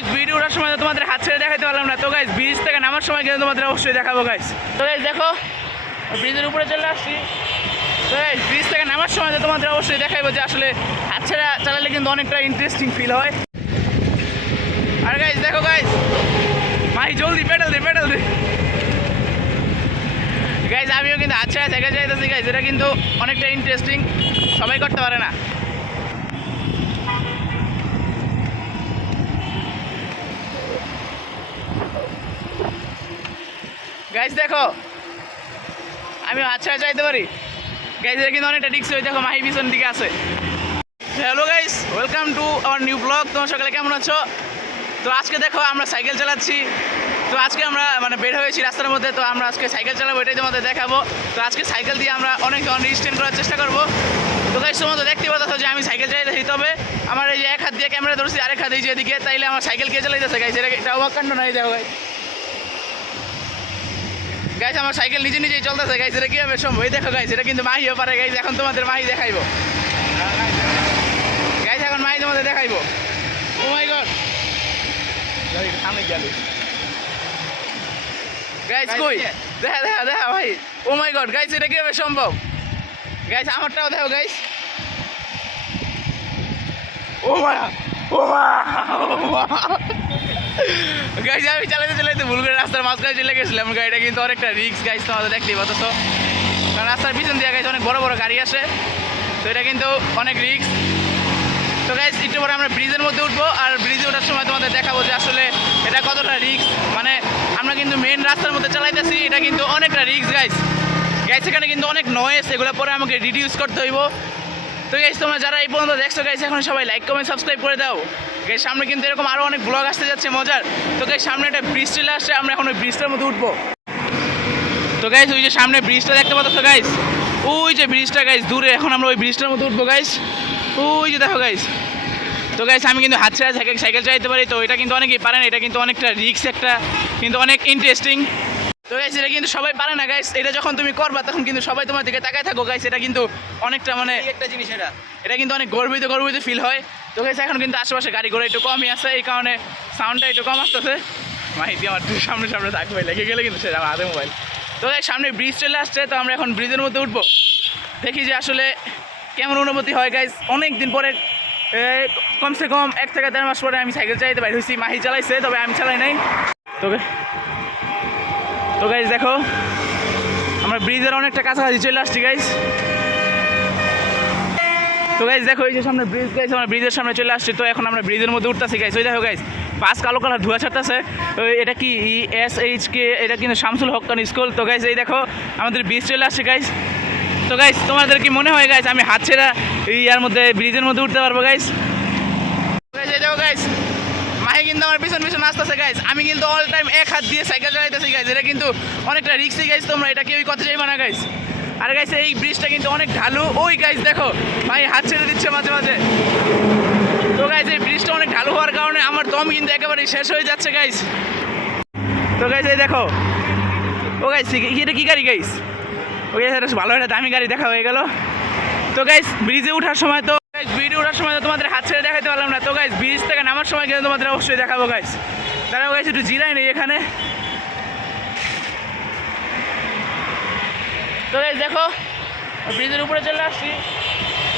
Guys video ওঠার সময় তোমাদের হাত ছেড়ে দেখাতে পারলাম না। তো গাইস ব্রিজ থেকে নামার সময় কিন্তু তোমাদের অবশ্যই দেখাবো গাইস। তো গাইস দেখো ব্রিজের উপরে চলে আসছি। তো গাইস ব্রিজ থেকে নামার সময় তোমাদের অবশ্যই দেখাবো যে আসলে হাত ছেড়ে চালালে কিন্তু অনেকটা ইন্টারেস্টিং ফিল হয়। আর গাইস দেখো গাইস ভাই জলদি পেডাল দে গাইস আমিও কিন্তু হাত ছেড়ে সাইকেল চালাইতেছি গাইস, এটা কিন্তু অনেকটা ইন্টারেস্টিং, সবাই করতে পারে না। গাইস দেখো আমি হাত ছেড়ে চাইতে পারি গাইস, এটা কিন্তু অনেকটা রিস্ক হয়ে। দেখো মাহি পিছন দিকে আছে। Hello guys, welcome to our new blog. তোমার সকালে কেমন আছো? তো আজকে দেখো আমরা সাইকেল চালাচ্ছি। তো আজকে আমরা বের হয়েছি রাস্তার মধ্যে। তো আমরা আজকে সাইকেল চালাবো, এটাই তোমাদের দেখাবো। তো আজকে সাইকেল দিয়ে আমরা অনেক রিস্টেন্ড করার চেষ্টা করবো। তো গাইস তোমাদের দেখতে পাচ্ছ যে আমি সাইকেল চালাইতেছি, তবে আমার এই যে এক হাত দিয়ে ক্যামেরা ধরছি, আরেক হাত এই যে এদিকে, তাইলে আমার সাইকেল কে চালাইতেছে গাইস, এটা অবাক কাণ্ড নাই। দেখো গাইস গাইস আমার সাইকেল নিজেই চলতেছে গাইস, এটা কীভাবে সম্ভব? এই দেখো গাইস, এটা কিন্তু মাহিও পারে গাইস। এখন তোমাদের মাহি দেখাইবো গাইস, এখন মাহি তোমাদের দেখাইবো। ও মাই গড গাইস কই দেখা ভাই। ও মাই গড গাইস, এটা কীভাবে সম্ভব গাইস? আমারটাও দেখো গাইস। ও মায়া গাইস আমি চালাইতে ভুল করে রাস্তার মাঝখানে চলে গেছিলাম। গাড়িটা কিন্তু অনেকটা রিস্ক গাইস, তোমাদের দেখতেই পাচ্ছ। কারণ রাস্তার পিছন দিয়ে গাইস অনেক বড় গাড়ি আসে, তো এটা কিন্তু অনেক রিস্ক। তো গাইস একটু পরে আমরা ব্রিজের মধ্যে উঠবো, আর ব্রিজে ওঠার সময় তোমাদের দেখাবো যে আসলে এটা কতটা রিস্ক। আমরা কিন্তু মেন রাস্তার মধ্যে চালাইতেছি, এটা কিন্তু অনেকটা রিস্ক গাইস। এখানে কিন্তু অনেক নয়েজ, এগুলো পরে আমাকে রিডিউস করতে হইব। তো গাইস তোমরা যারা এই পর্যন্ত দেখছো গাইস, এখন সবাই লাইক কমেন্ট সাবস্ক্রাইব করে দাও গাইস। সামনে কিন্তু এরকম আরও অনেক ব্লগ আসতে যাচ্ছে মজার। তো গাইস সামনে একটা ব্রিজ চলে আসছে, আমরা এখন ওই ব্রিজটার মধ্যে উঠবো। তো গাইস ওই যে সামনে ব্রিজটা দেখতে পাচ্ছ গাইস, ওই যে ব্রিজটা গাইস দূরে, এখন আমরা ওই ব্রিজটার মধ্যে উঠবো গাইস। ওই যে দেখো গাইস। তো গাইস আমি কিন্তু হাত ছেড়ে সাইকেল চালাতে পারি, তো এটা কিন্তু অনেকেই পারে না, এটা কিন্তু অনেকটা রিস্ক একটা, কিন্তু অনেক ইন্টারেস্টিং। তো গাইস এটা কিন্তু সবাই পারে না গাইস, এটা যখন তুমি করবা তখন কিন্তু সবাই তোমার দিকে তাকায় থাকো গাইস। এটা কিন্তু অনেকটা একটা জিনিস, এটা কিন্তু অনেক গর্বিত ফিল হয়। তো গাইস এখন কিন্তু আশেপাশে গাড়ি ঘোড়া একটু কমই আছে, এই কারণে সাউন্ডটা একটু কম আসতেছে। মাহিতি আমার সামনে থাকবে, লেগে গেলে কিন্তু সেটা আমার হাতে মোবাইল। তো গাইস সামনে ব্রিজ চলে আসছে, তো আমরা এখন ব্রিজের মধ্যে উঠবো, দেখি যে আসলে কেমন অনুভূতি হয় গাইস। অনেক দিন পরে কমসে কম 1 থেকে 1.5 মাস পরে আমি সাইকেল চালাতে বাইর হয়েছি। মাহি চালাইছে, তবে আমি চালাই নাই। তো গাইস দেখো আমরা ব্রিজের অনেকটা কাছাকাছি চলে আসছি গাইস। তো গাইস দেখো এই যে সামনে ব্রিজ গাইস, আমরা ব্রিজের সামনে চলে আসছি। তো এখন আমরা ব্রিজের মধ্যে উঠতেছি গাইস। ওই দেখো গাইস পাঁচ কালো কালার ধোঁয়া ছাড়তেছে, এটা কি ESHK, এটা কিন্তু শামসুল হক খান স্কুল। তো গাইস এই দেখো আমাদের ব্রিজ চলে আসছে গাইস। তো গাইস তোমাদের কি মনে হয় গাইস আমি হাত ছেড়া ইয়ার মধ্যে ব্রিজের মধ্যে উঠতে পারবো গাইস? এই দেখো গাইস মাহি কিন্তু আমার পিছন আসতেছে গাইস। আমি কিন্তু অল টাইম এক হাত দিয়ে সাইকেল চালাইতেছি গাইস, এটা কিন্তু অনেকটা রিস্কি গাইস, তোমরা এটা কেউই কথা চাইবে না গাইস। আর গাইস এই ব্রিজটা কিন্তু অনেক ঢালু। ওই গাইস দেখো ভাই হাত ছেড়ে দিচ্ছে মাঝে মাঝে। তো গাইস এই ব্রিজটা অনেক ঢালু হওয়ার কারণে আমার দম কিন্তু একেবারে শেষ হয়ে যাচ্ছে গাইস। তো গাইস এই দেখো, ও গাইস এটা কি গাড়ি গাইস? ওই ভালো একটা দামি গাড়ি দেখা হয়ে গেল। তো গাইস ব্রিজে ওঠার সময় তো ভিডিও ওঠার সময় তো তোমাদের হাত ছেড়ে দেখাতে পারলাম না। তো গাইস ব্রিজ থেকে নামার সময় কিন্তু তোমাদের অবশ্যই দেখাবো গাইস। দাঁড়াও গাইস একটু জিরাই নেই এখানে। তো গাইস দেখো ব্রিজের উপরে চলে আসছি।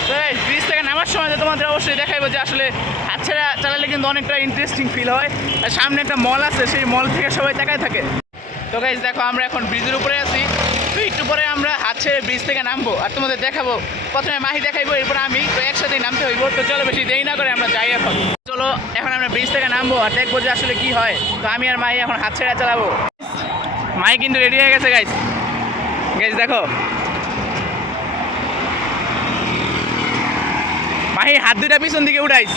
তো গাইস ব্রিজ থেকে নামার সময় তো তোমাদের অবশ্যই দেখাবো যে আসলে হাত ছেড়ে চালালে কিন্তু অনেকটা ইন্টারেস্টিং ফিল হয়। আর সামনে একটা মল আছে, সেই মল থেকে সবাই তাকায় থাকে। তো গাইস দেখো আমরা এখন ব্রিজের উপরে আছি, তো একটু পরে আমরা হাত ছেড়ে ব্রিজ থেকে নামবো আর তোমাদের দেখাবো। প্রথমে মাহি দেখাইবো, এরপরে আমি, তো একসাথেই নামতে হইব। তো চলো বেশি দেরি না করে আমরা যাই এখন। চলো এখন আমরা ব্রিজ থেকে নামবো আর দেখবো যে আসলে কি হয়। তো আমি আর মাহি এখন হাত ছেড়ে চালাবো। মাহি কিন্তু রেডি হয়ে গেছে গাইস। গাইস দেখো মাহি হাত দুইটা পিছন দিকে উঠাইস।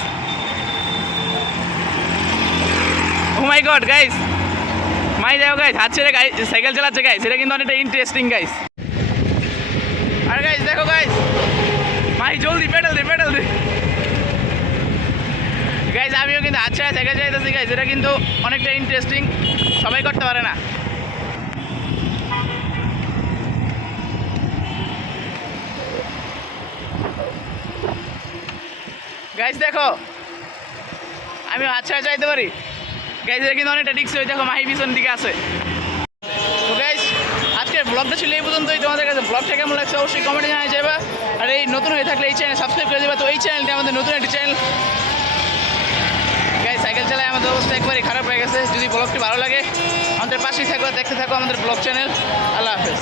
ও মাই গড গাইস, মাই দেখো গাইস হাত ছেড়ে সাইকেল চালাচ্ছে গাইস, এটা কিন্তু অনেকটা ইন্টারেস্টিং গাইস। আর গাইস দেখো গাইস মাই জলদি পেডাল দে গাইস আমিও কিন্তু হাত ছেড়ে সাইকেল চালাইতেছি গাইস, এটা কিন্তু অনেকটা ইন্টারেস্টিং, সবাই করতে পারে না। গাইস দেখো আমি হাত ছেড়ে চালাতে পারি। গাইজ এটা কিন্তু অনেকটা রিক্স হয়ে দেখো মাহি পিছন দিকে আছে। তো গাইজ আজকের ব্লগটা ছিল এই পর্যন্তই। তোমাদের কাছে ব্লগটা কেমন লাগছে অবশ্যই কমেন্টে জানিয়ে যাবে। আর এই নতুন হয়ে থাকলে এই চ্যানেল সাবস্ক্রাইব করে দেবে। তো এই চ্যানেলটা আমাদের নতুন একটি চ্যানেল। গাইজ সাইকেল চালায় আমাদের অবস্থা একবারই খারাপ হয়ে গেছে। যদি ব্লগটি ভালো লাগে আমাদের পাশেই থাকো, দেখতে থাকো আমাদের ব্লগ চ্যানেল। আল্লাহ হাফেজ।